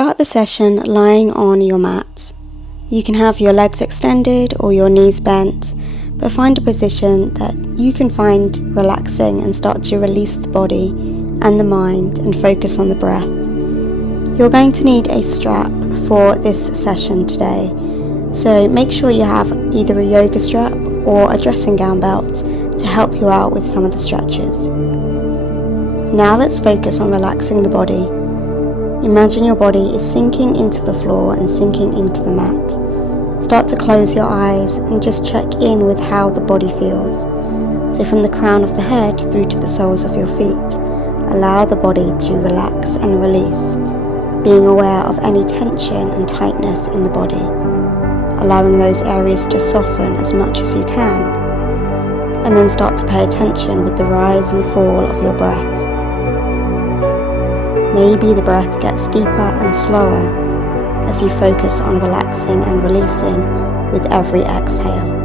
Start the session lying on your mat. You can have your legs extended or your knees bent, but find a position that you can find relaxing and start to release the body and the mind and focus on the breath. You're going to need a strap for this session today, so make sure you have either a yoga strap or a dressing gown belt to help you out with some of the stretches. Now let's focus on relaxing the body. Imagine your body is sinking into the floor and sinking into the mat. Start to close your eyes and just check in with how the body feels. So from the crown of the head through to the soles of your feet, allow the body to relax and release, being aware of any tension and tightness in the body, allowing those areas to soften as much as you can, and then start to pay attention with the rise and fall of your breath. Maybe the breath gets deeper and slower as you focus on relaxing and releasing with every exhale.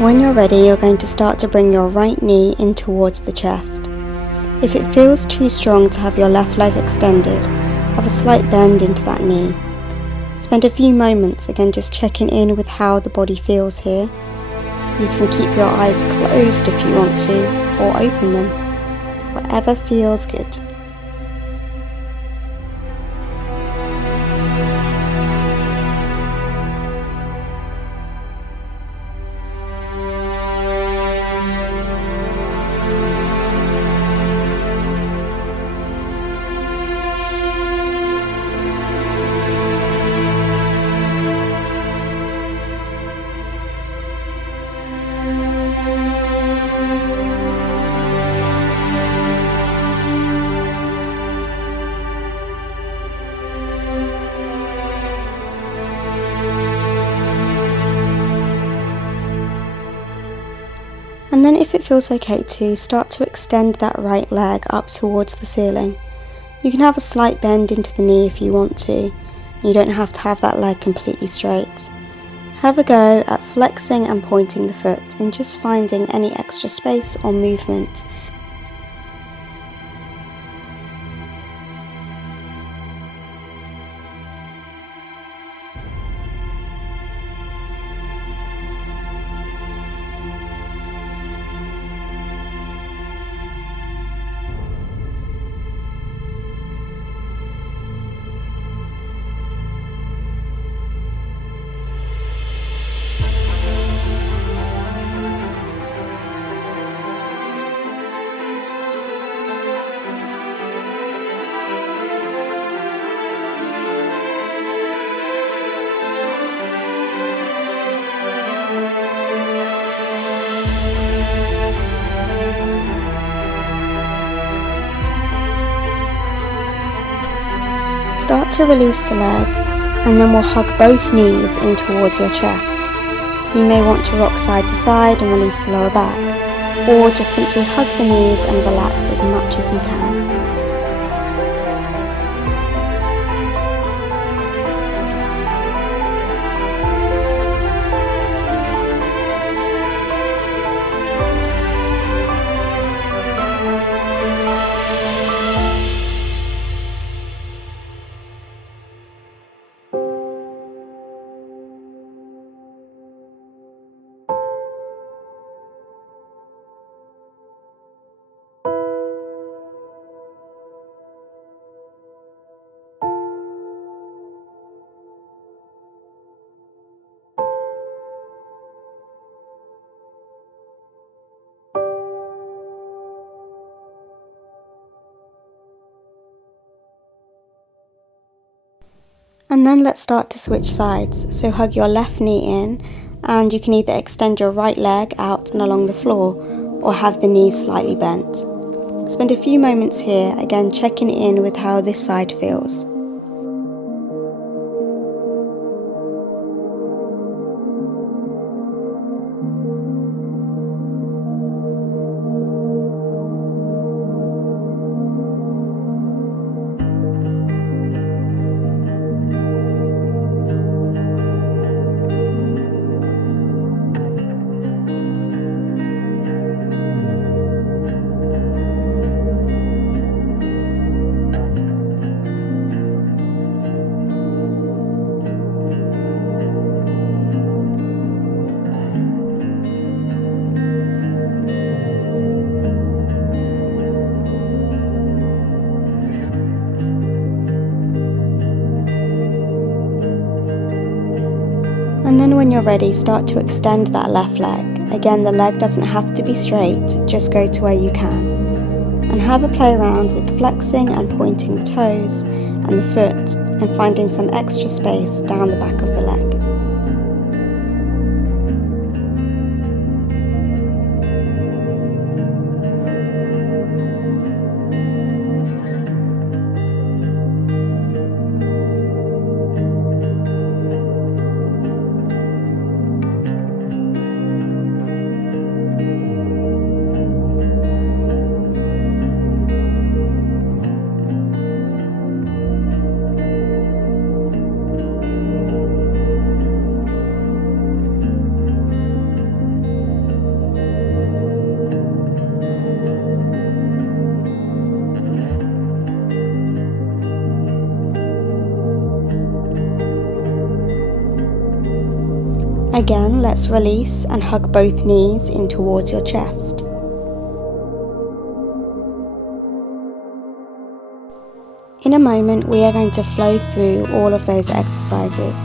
When you're ready, you're going to start to bring your right knee in towards the chest. If it feels too strong to have your left leg extended, have a slight bend into that knee. Spend a few moments again just checking in with how the body feels here. You can keep your eyes closed if you want to, or open them, whatever feels good. And then if it feels okay to, start to extend that right leg up towards the ceiling. You can have a slight bend into the knee if you want to. You don't have to have that leg completely straight. Have a go at flexing and pointing the foot and just finding any extra space or movement. Start to release the leg, and then we'll hug both knees in towards your chest. You may want to rock side to side and release the lower back, or just simply hug the knees and relax as much as you can. And then let's start to switch sides. So hug your left knee in, and you can either extend your right leg out and along the floor, or have the knees slightly bent. Spend a few moments here, again checking in with how this side feels. And then when you're ready, start to extend that left leg. Again, the leg doesn't have to be straight, just go to where you can. And have a play around with flexing and pointing the toes and the foot, and finding some extra space down the back of the leg. Again, let's release and hug both knees in towards your chest. In a moment, we are going to flow through all of those exercises.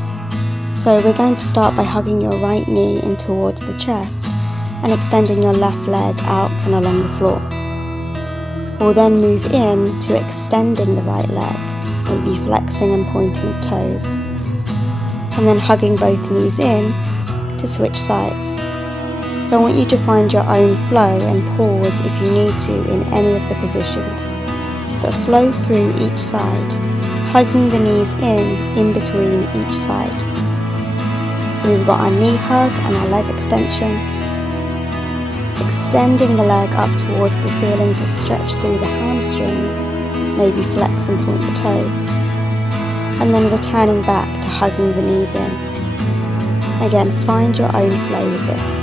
So we're going to start by hugging your right knee in towards the chest and extending your left leg out and along the floor. We'll then move in to extending the right leg, maybe flexing and pointing the toes, and then hugging both knees in to switch sides. So I want you to find your own flow and pause if you need to in any of the positions, but flow through each side, hugging the knees in between each side. So we've got our knee hug and our leg extension, extending the leg up towards the ceiling to stretch through the hamstrings, maybe flex and point the toes, and then returning back to hugging the knees in. Again, find your own flow with this.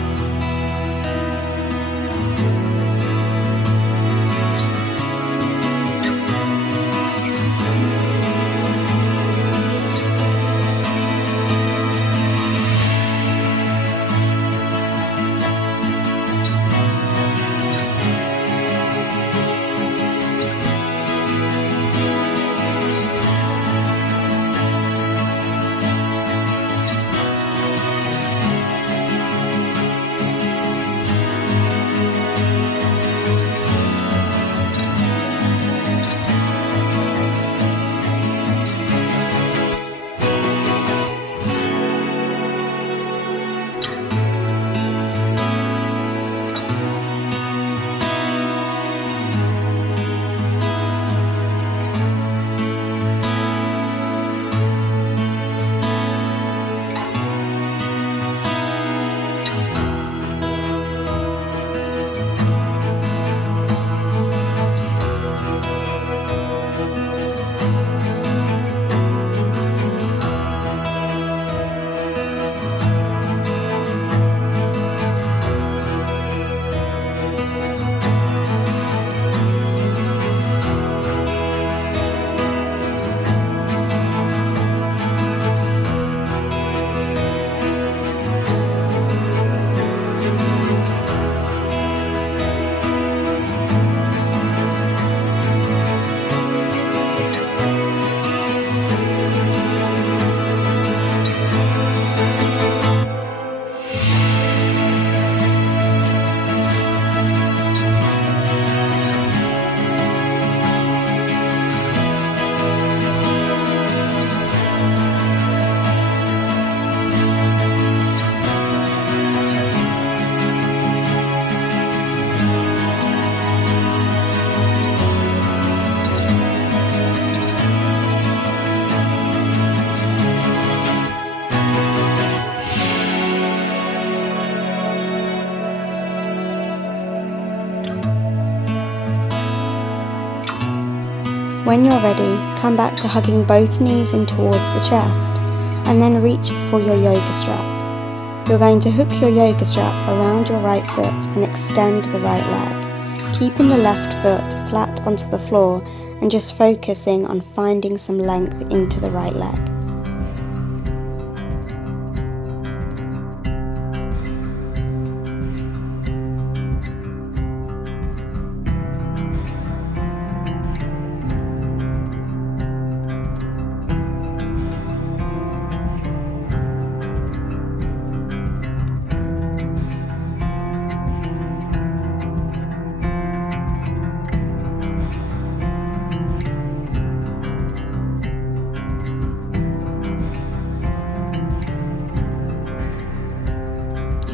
When you're ready, come back to hugging both knees in towards the chest, and then reach for your yoga strap. You're going to hook your yoga strap around your right foot and extend the right leg, keeping the left foot flat onto the floor and just focusing on finding some length into the right leg.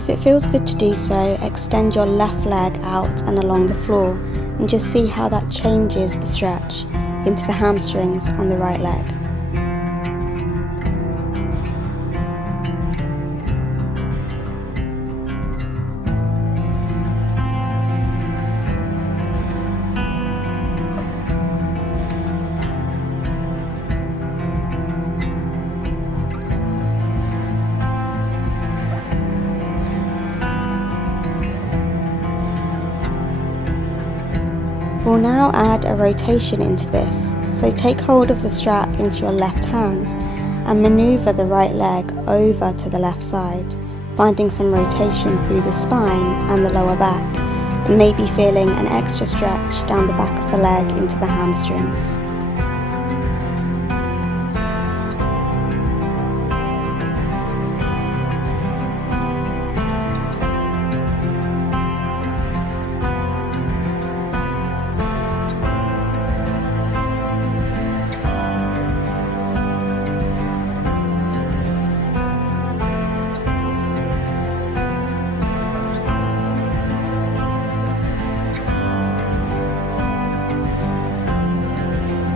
If it feels good to do so, extend your left leg out and along the floor and just see how that changes the stretch into the hamstrings on the right leg. We'll now add a rotation into this, so take hold of the strap into your left hand and manoeuvre the right leg over to the left side, finding some rotation through the spine and the lower back, and maybe feeling an extra stretch down the back of the leg into the hamstrings.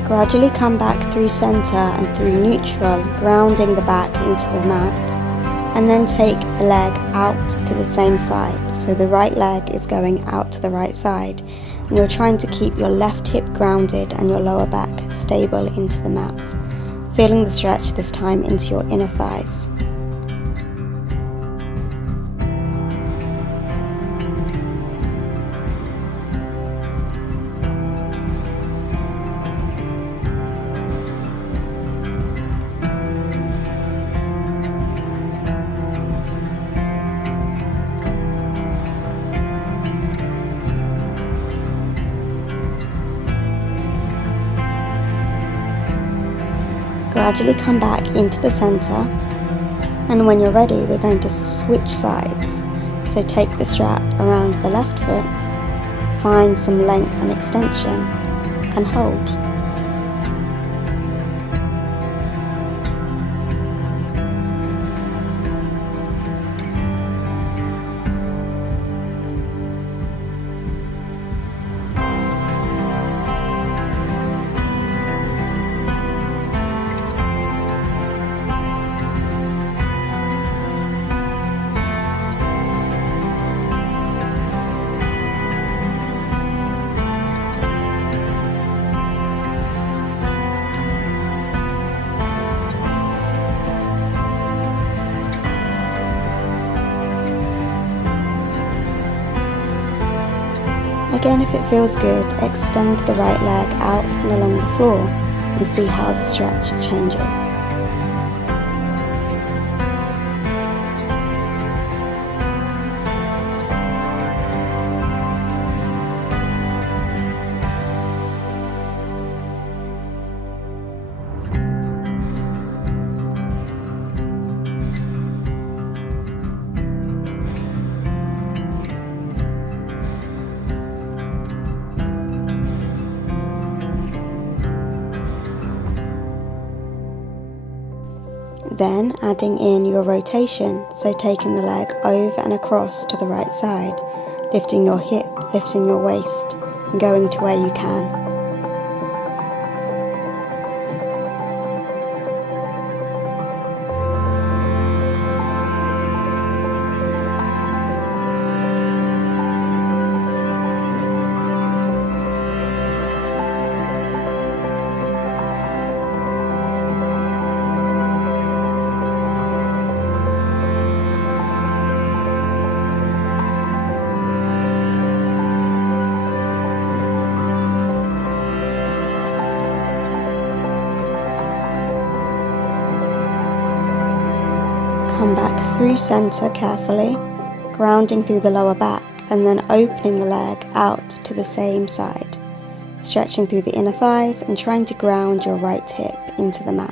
Gradually come back through centre and through neutral, grounding the back into the mat, And then take the leg out to the same side. So the right leg is going out to the right side. And you're trying to keep your left hip grounded and your lower back stable into the mat. Feeling the stretch this time into your inner thighs. Gradually come back into the center, and when you're ready we're going to switch sides. So take the strap around the left foot, find some length and extension, and hold. Again, if it feels good, extend the right leg out and along the floor and see how the stretch changes. Then adding in your rotation, so taking the leg over and across to the right side, lifting your hip, lifting your waist, and going to where you can. Come back through center carefully, grounding through the lower back and then opening the leg out to the same side, stretching through the inner thighs and trying to ground your right hip into the mat.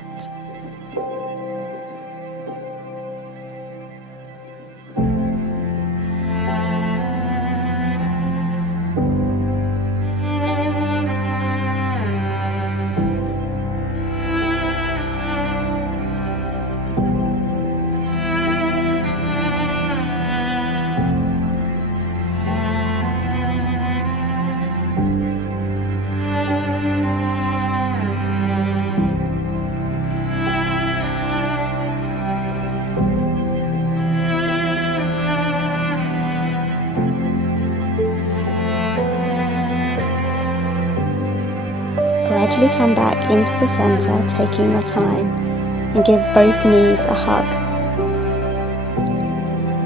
Gradually come back into the center, taking your time, and give both knees a hug.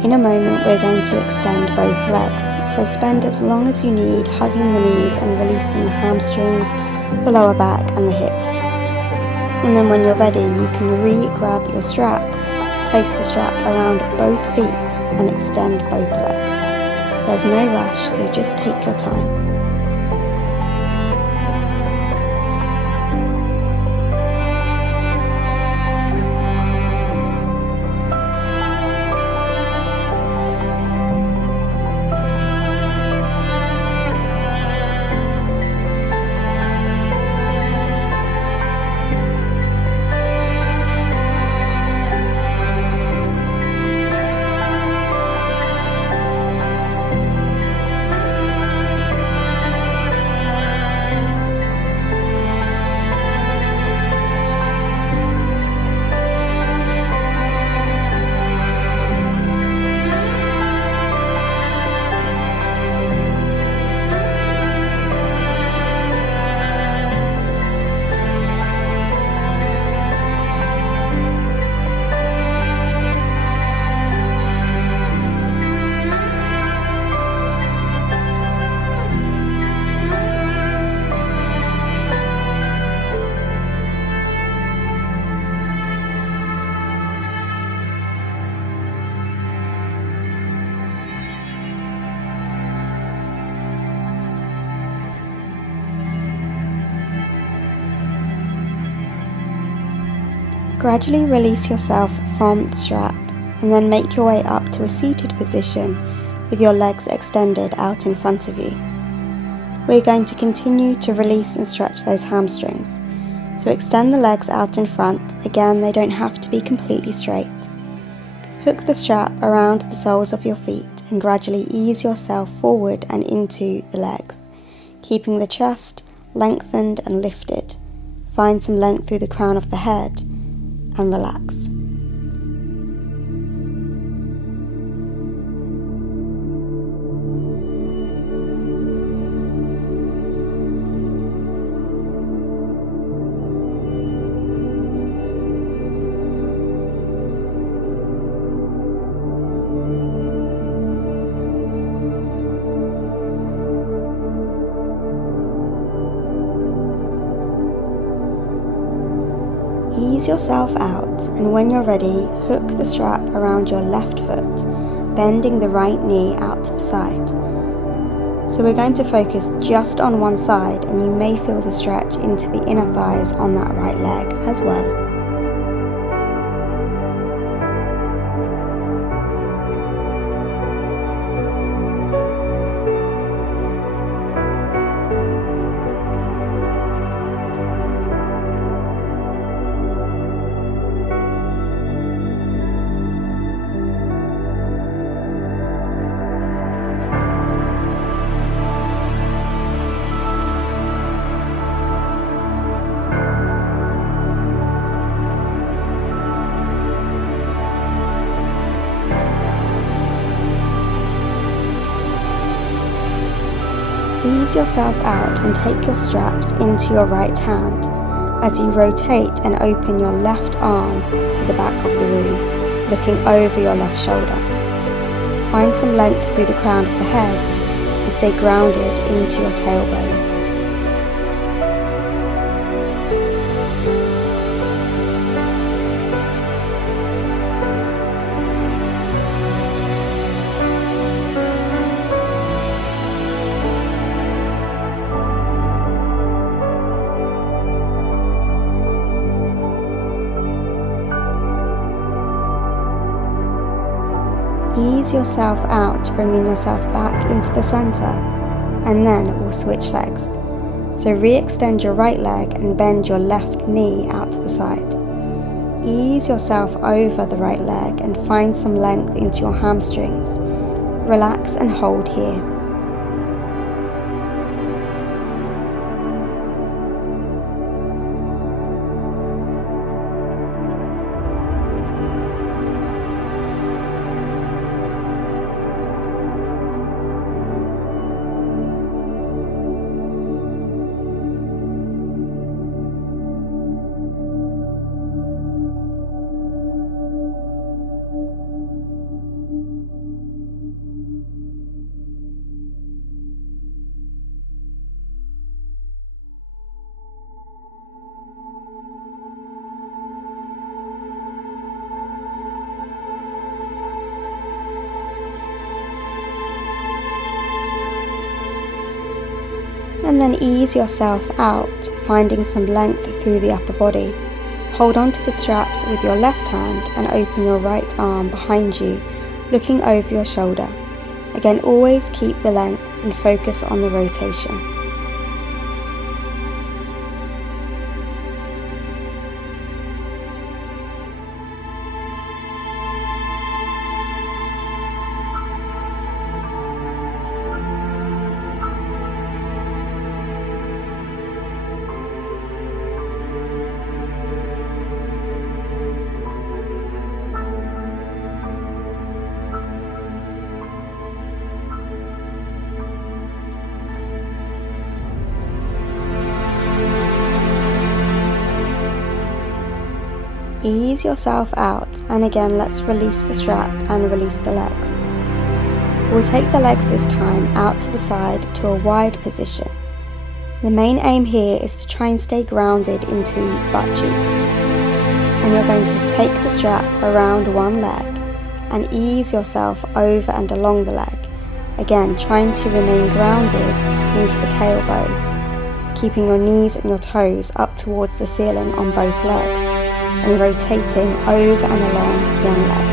In a moment we're going to extend both legs, so spend as long as you need hugging the knees and releasing the hamstrings, the lower back and the hips. And then when you're ready you can re-grab your strap, place the strap around both feet and extend both legs. There's no rush, so just take your time. Gradually release yourself from the strap and then make your way up to a seated position with your legs extended out in front of you. We're going to continue to release and stretch those hamstrings. So extend the legs out in front. Again, they don't have to be completely straight. Hook the strap around the soles of your feet and gradually ease yourself forward and into the legs, keeping the chest lengthened and lifted. Find some length through the crown of the head and relax. Ease yourself out, and when you're ready, hook the strap around your left foot, bending the right knee out to the side. So we're going to focus just on one side, and you may feel the stretch into the inner thighs on that right leg as well. Ease yourself out and take your straps into your right hand as you rotate and open your left arm to the back of the room, looking over your left shoulder. Find some length through the crown of the head and stay grounded into your tailbone. Ease yourself out, bringing yourself back into the center, and then we'll switch legs. So re-extend your right leg and bend your left knee out to the side. Ease yourself over the right leg and find some length into your hamstrings. Relax and hold here. And then ease yourself out, finding some length through the upper body. Hold on to the straps with your left hand and open your right arm behind you, looking over your shoulder. Again, always keep the length and focus on the rotation. Ease yourself out, and again let's release the strap and release the legs. We'll take the legs this time out to the side to a wide position. The main aim here is to try and stay grounded into the butt cheeks. And you're going to take the strap around one leg and ease yourself over and along the leg. Again, trying to remain grounded into the tailbone, keeping your knees and your toes up towards the ceiling on both legs. and rotating over and along one leg.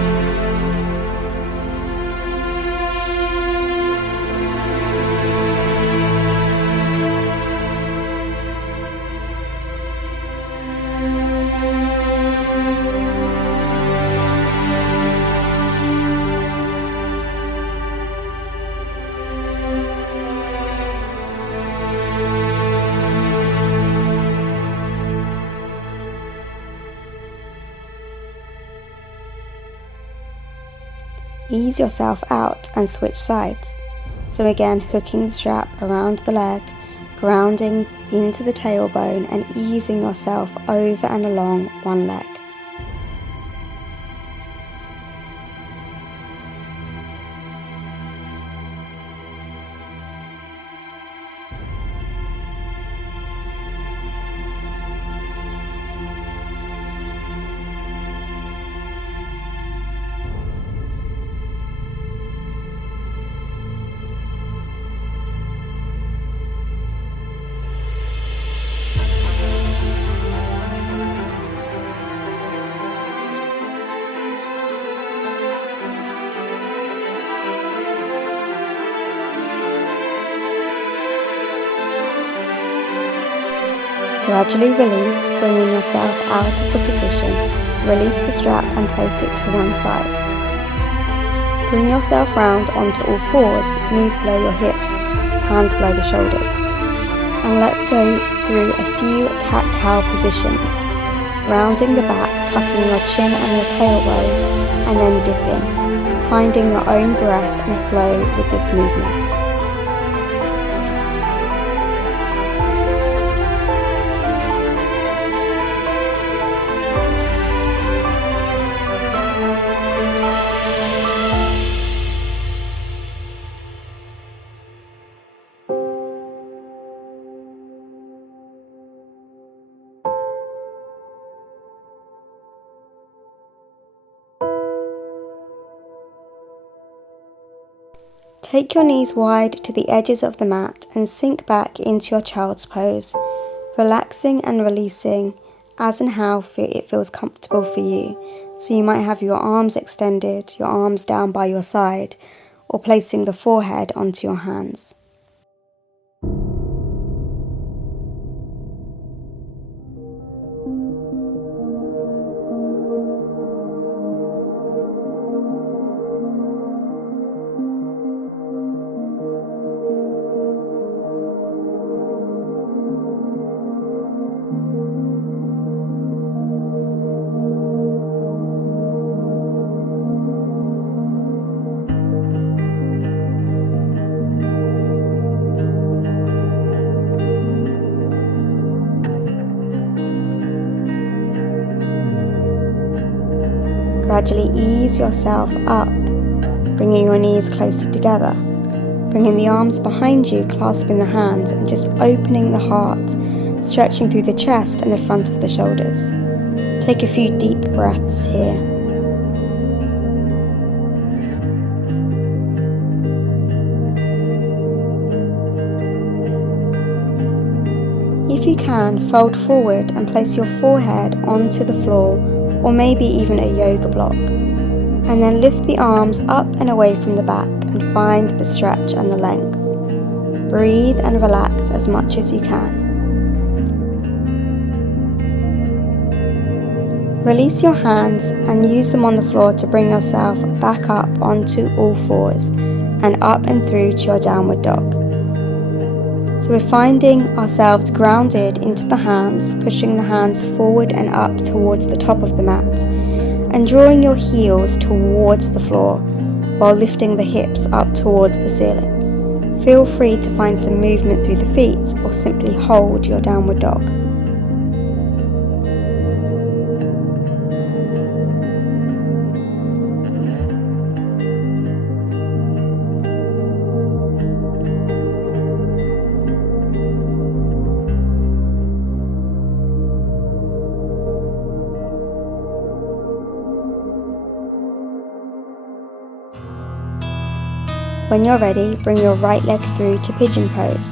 Ease yourself out and switch sides. So again, hooking the strap around the leg, grounding into the tailbone and easing yourself over and along one leg. Gradually release, bringing yourself out of the position. Release the strap and place it to one side. Bring yourself round onto all fours, knees below your hips, hands below the shoulders. And let's go through a few cat-cow positions. Rounding the back, tucking your chin and your tailbone, and then dipping, finding your own breath and flow with this movement. Take your knees wide to the edges of the mat and sink back into your child's pose, relaxing and releasing as and how it feels comfortable for you. So you might have your arms extended, your arms down by your side, or placing the forehead onto your hands. Gradually ease yourself up, bringing your knees closer together, bringing the arms behind you, clasping the hands and just opening the heart, stretching through the chest and the front of the shoulders. Take a few deep breaths here. If you can, fold forward and place your forehead onto the floor, or maybe even a yoga block, and then lift the arms up and away from the back and find the stretch and the length. Breathe and relax as much as you can. Release your hands and use them on the floor to bring yourself back up onto all fours and up and through to your downward dog. So we're finding ourselves grounded into the hands, pushing the hands forward and up towards the top of the mat, and drawing your heels towards the floor while lifting the hips up towards the ceiling. Feel free to find some movement through the feet or simply hold your downward dog. When you're ready, bring your right leg through to pigeon pose.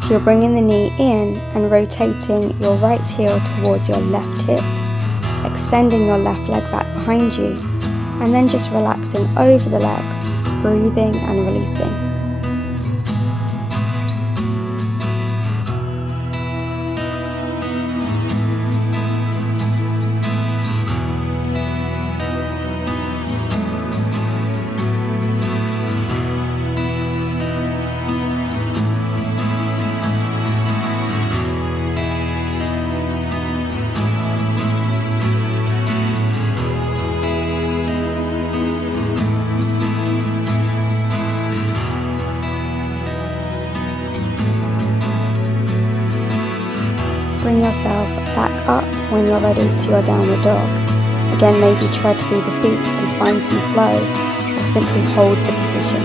So you're bringing the knee in and rotating your right heel towards your left hip, extending your left leg back behind you, and then just relaxing over the legs, breathing and releasing. Bring yourself back up when you're ready to your downward dog. Again, maybe tread through the feet and find some flow, or simply hold the position.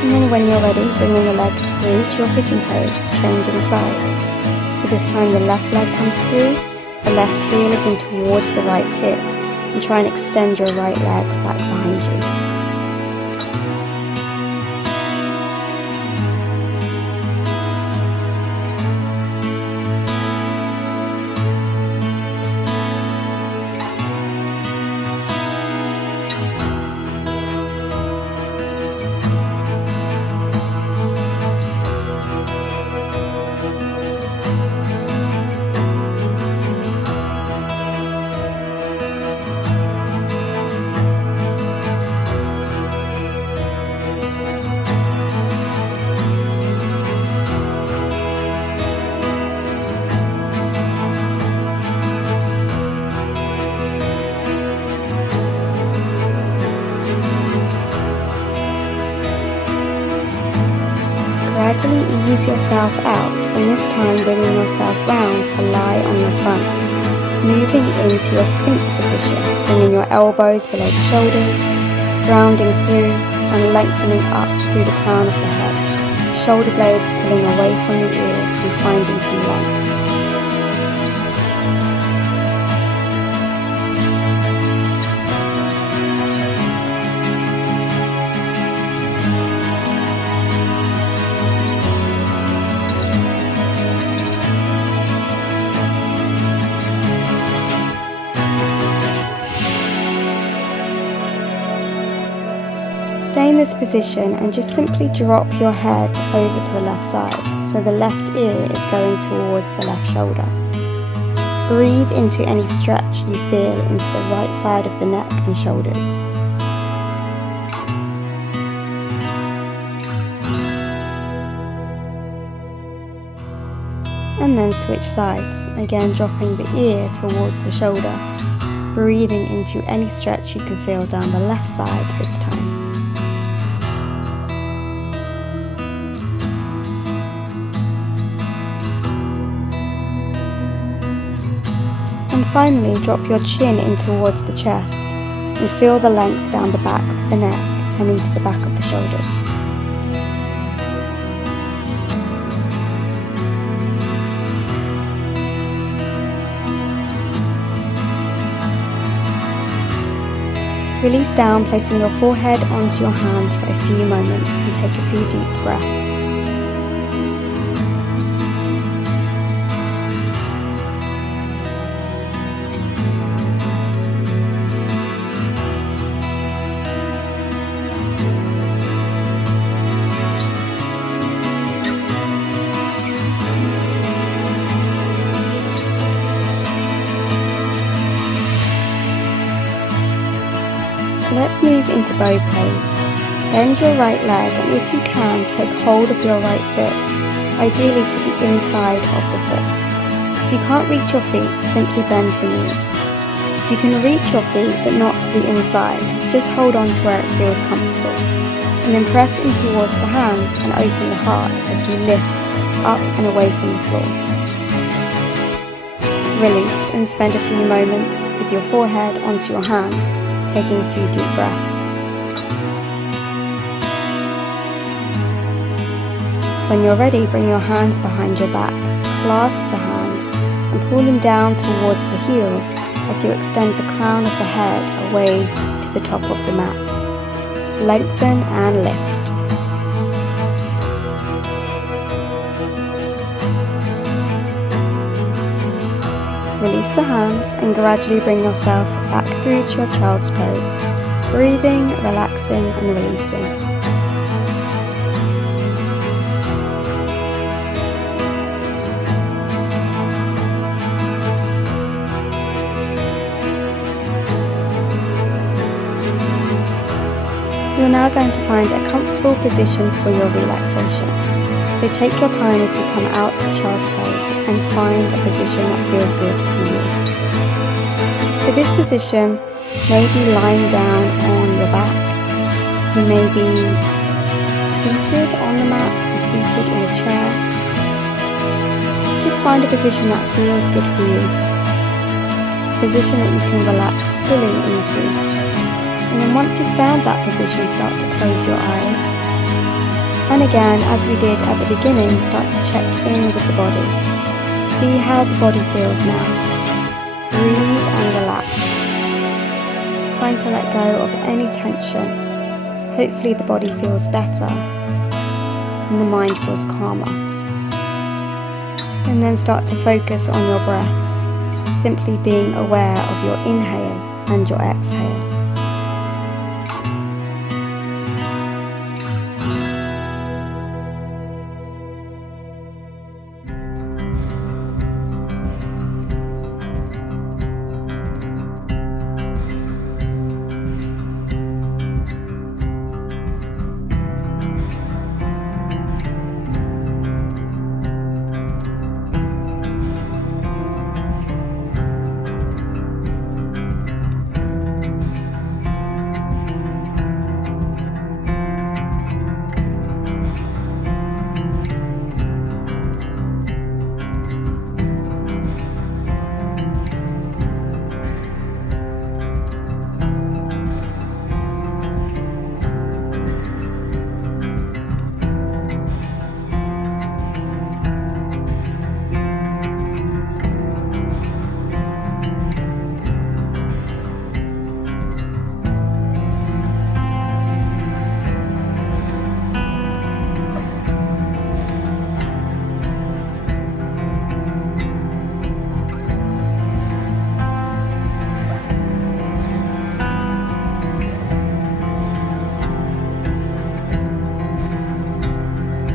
And then when you're ready, bringing the leg through to your pigeon pose, changing sides. So this time the left leg comes through, the left heel is in towards the right hip, and try and extend your right leg back behind you. Gradually ease yourself out, and this time bringing yourself round to lie on your front. Moving into your Sphinx position, bringing your elbows below the shoulders, grounding through and lengthening up through the crown of the head. Shoulder blades pulling away from the ears and finding some length. Stay in this position and just simply drop your head over to the left side, so the left ear is going towards the left shoulder. Breathe into any stretch you feel into the right side of the neck and shoulders. And then switch sides, again dropping the ear towards the shoulder, breathing into any stretch you can feel down the left side this time. And finally, drop your chin in towards the chest and feel the length down the back of the neck and into the back of the shoulders. Release down, placing your forehead onto your hands for a few moments and take a few deep breaths. Let's move into bow pose. Bend your right leg, and if you can, take hold of your right foot, ideally to the inside of the foot. If you can't reach your feet, simply bend the knees. You can reach your feet but not to the inside, just hold on to where it feels comfortable. And then press in towards the hands and open the heart as you lift up and away from the floor. Release and spend a few moments with your forehead onto your hands, taking a few deep breaths. When you're ready, bring your hands behind your back, clasp the hands and pull them down towards the heels as you extend the crown of the head away to the top of the mat. Lengthen and lift. Release the hands and gradually bring yourself back through to your child's pose, breathing, relaxing and releasing. You're now going to find a comfortable position for your relaxation. So take your time as you come out of child's pose and find a position that feels good for you. So this position may be lying down on your back. You may be seated on the mat or seated in a chair. Just find a position that feels good for you. A position that you can relax fully into. And then once you've found that position, start to close your eyes. And again, as we did at the beginning, start to check in with the body. See how the body feels now. Breathe and relax. Trying to let go of any tension. Hopefully the body feels better and the mind feels calmer. And then start to focus on your breath, simply being aware of your inhale and your exhale.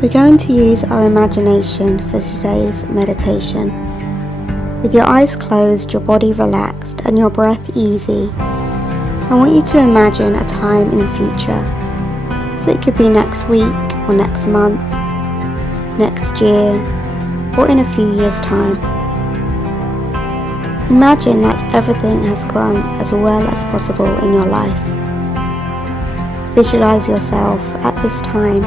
We're going to use our imagination for today's meditation. With your eyes closed, your body relaxed and your breath easy, I want you to imagine a time in the future. So it could be next week or next month, next year, or in a few years' time. Imagine that everything has gone as well as possible in your life. Visualize yourself at this time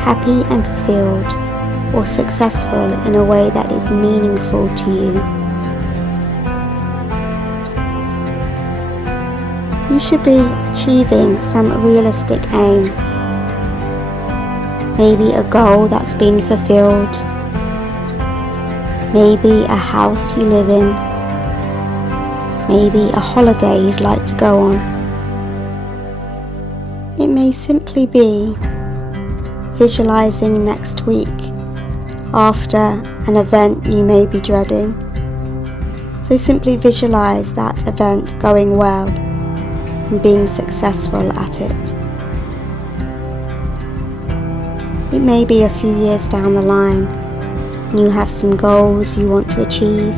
happy and fulfilled, or successful in a way that is meaningful to you. You should be achieving some realistic aim. Maybe a goal that's been fulfilled. Maybe a house you live in. Maybe a holiday you'd like to go on. It may simply be visualizing next week after an event you may be dreading. So simply visualize that event going well and being successful at it. It may be a few years down the line and you have some goals you want to achieve,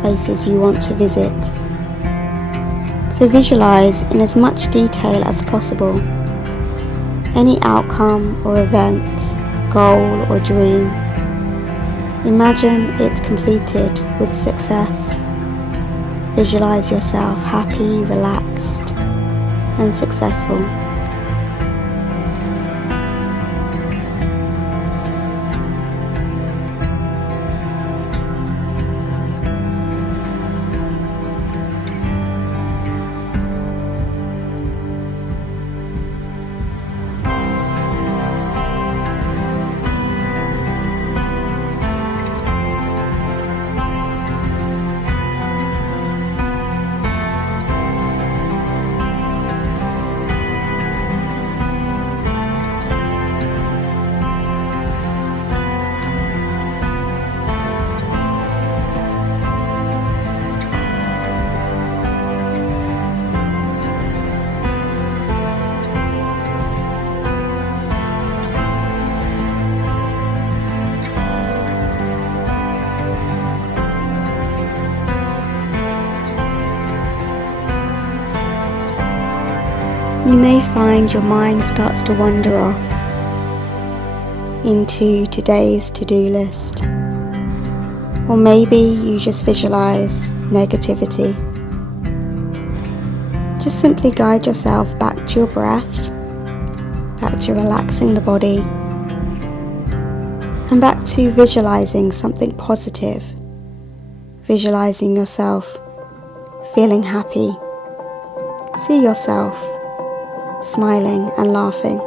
places you want to visit. So visualize in as much detail as possible any outcome or event, goal or dream. Imagine it completed with success. Visualize yourself happy, relaxed, and successful. you may find your mind starts to wander off into today's to-do list. Or maybe you just visualize negativity. Just simply guide yourself back to your breath, back to relaxing the body, and back to visualizing something positive. Visualizing yourself feeling happy. See yourself smiling and laughing.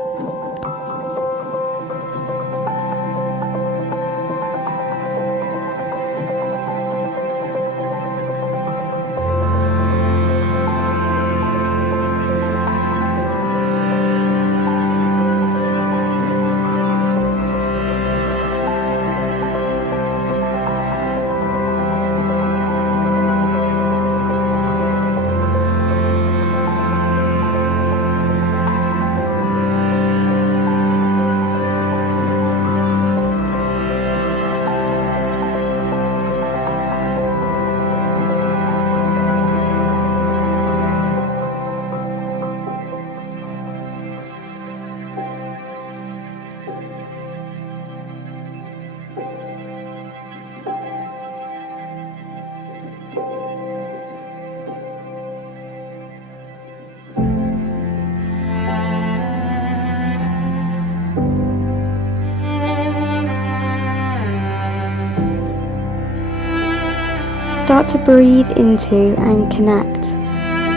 Start to breathe into and connect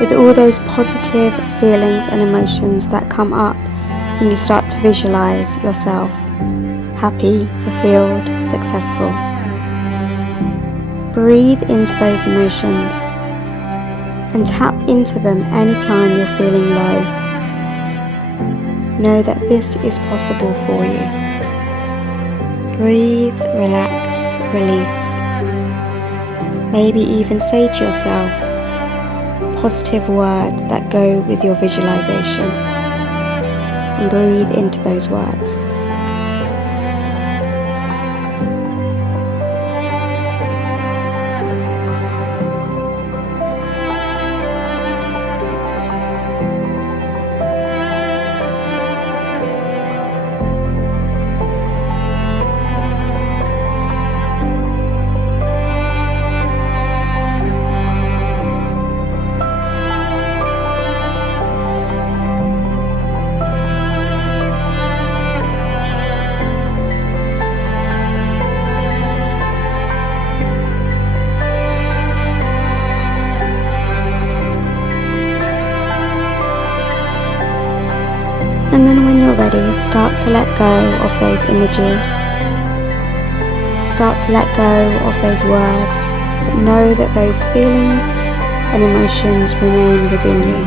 with all those positive feelings and emotions that come up when you start to visualize yourself happy, fulfilled, successful. Breathe into those emotions and tap into them anytime you're feeling low. Know that this is possible for you. Breathe, relax, release. Maybe even say to yourself positive words that go with your visualization, and breathe into those words. And then when you're ready, start to let go of those images. Start to let go of those words, but know that those feelings and emotions remain within you.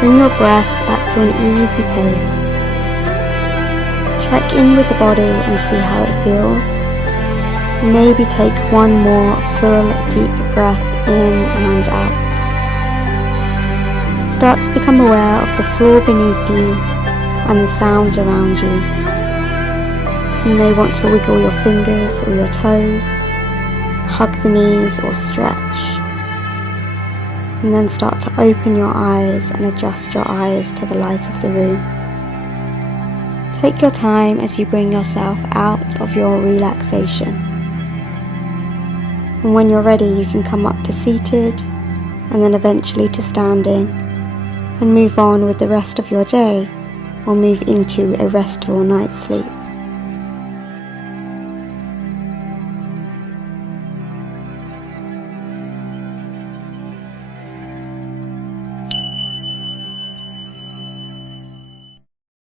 Bring your breath back to an easy pace. Check in with the body and see how it feels. Maybe take one more full, deep breath in and out. Start to become aware of the floor beneath you and the sounds around you. You may want to wiggle your fingers or your toes, hug the knees or stretch, and then start to open your eyes and adjust your eyes to the light of the room. Take your time as you bring yourself out of your relaxation. And when you're ready, you can come up to seated and then eventually to standing, and move on with the rest of your day, or move into a restful night's sleep.